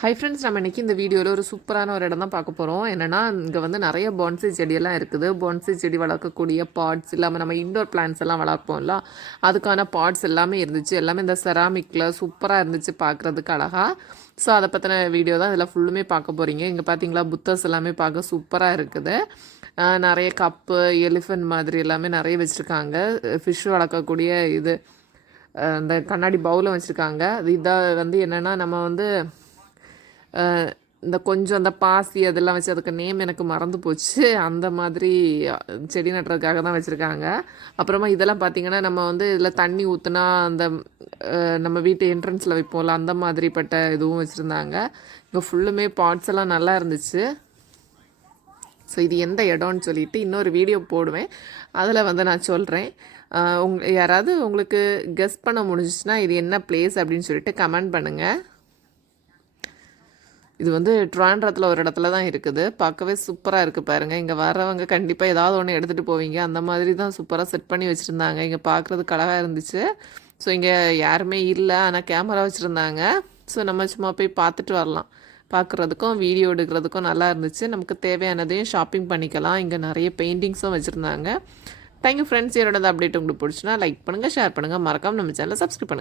Hi friends, நம்ம இன்றைக்கி இந்த வீடியோவில் ஒரு சூப்பரான ஒரு இடம் தான் பார்க்க போகிறோம். என்னென்னா, இங்கே வந்து நிறைய பான்சி செடியெல்லாம் இருக்குது. பான்சி செடி வளர்க்கக்கூடிய பாட்ஸ் இல்லாமல் நம்ம இண்டோர் பிளான்ட்ஸ் எல்லாம் வளர்ப்போம்ல, அதுக்கான பாட்ஸ் எல்லாமே இருந்துச்சு. எல்லாமே இந்த செராமிக்கில் சூப்பராக இருந்துச்சு, பார்க்குறதுக்கு அழகாக. ஸோ அதை பற்றின வீடியோ தான் இதில் ஃபுல்லுமே பார்க்க போகிறீங்க. இங்கே பார்த்தீங்களா, புத்தர்ஸ் எல்லாமே பார்க்க சூப்பராக இருக்குது. நிறைய கப்பு, எலிஃபென்ட் மாதிரி எல்லாமே நிறைய வச்சுருக்காங்க. ஃபிஷ் வளர்க்கக்கூடிய இது இந்த கண்ணாடி பவுலும் வச்சுருக்காங்க. இதை வந்து என்னென்னா, நம்ம வந்து இந்த கொஞ்சம் அந்த பாசி அதெல்லாம் வச்சு, அதுக்கு நேம் எனக்கு மறந்து போச்சு. அந்த மாதிரி செடி நட்டுறதுக்காக தான் வச்சுருக்காங்க. அப்புறமா இதெல்லாம் பார்த்திங்கன்னா, நம்ம வந்து இதில் தண்ணி ஊற்றுனா அந்த நம்ம வீட்டு என்ட்ரன்ஸில் வைப்போம்ல, அந்த மாதிரிப்பட்ட இதுவும் வச்சுருந்தாங்க. இங்கே ஃபுல்லுமே பாட்ஸ் எல்லாம் நல்லா இருந்துச்சு. ஸோ இது எந்த இடம்னு சொல்லிவிட்டு இன்னொரு வீடியோ போடுவேன், அதில் வந்து நான் சொல்கிறேன். யாராவது உங்களுக்கு கெஸ் பண்ண முடிஞ்சிச்சுன்னா இது என்ன பிளேஸ் அப்படின்னு சொல்லிட்டு கமெண்ட் பண்ணுங்கள். இது வந்து ட்ராண்ட்ரத்தில் ஒரு இடத்துல தான் இருக்குது. பார்க்கவே சூப்பராக இருக்குது பாருங்கள். இங்கே வர்றவங்க கண்டிப்பாக ஏதாவது ஒன்று எடுத்துகிட்டு போவீங்க. அந்த மாதிரி தான் சூப்பராக செட் பண்ணி வச்சுருந்தாங்க. இங்கே பார்க்குறதுக்கு அழகாக இருந்துச்சு. ஸோ இங்கே யாருமே இல்லை, ஆனால் கேமரா வச்சுருந்தாங்க. ஸோ நம்ம சும்மா போய் பார்த்துட்டு வரலாம். பார்க்குறதுக்கும் வீடியோ எடுக்கிறதுக்கும் நல்லா இருந்துச்சு. நமக்கு தேவையானதையும் ஷாப்பிங் பண்ணிக்கலாம். இங்கே நிறைய பெயிண்டிங்ஸும் வச்சுருந்தாங்க. Thank you friends. என்னோட அப்டேட் உங்களுக்கு பிடிச்சுன்னா லைக் பண்ணுங்கள், ஷேர் பண்ணுங்கள், மறக்காமல் நம்ம சேனலை சப்ஸ்கிரைப் பண்ணுங்கள்.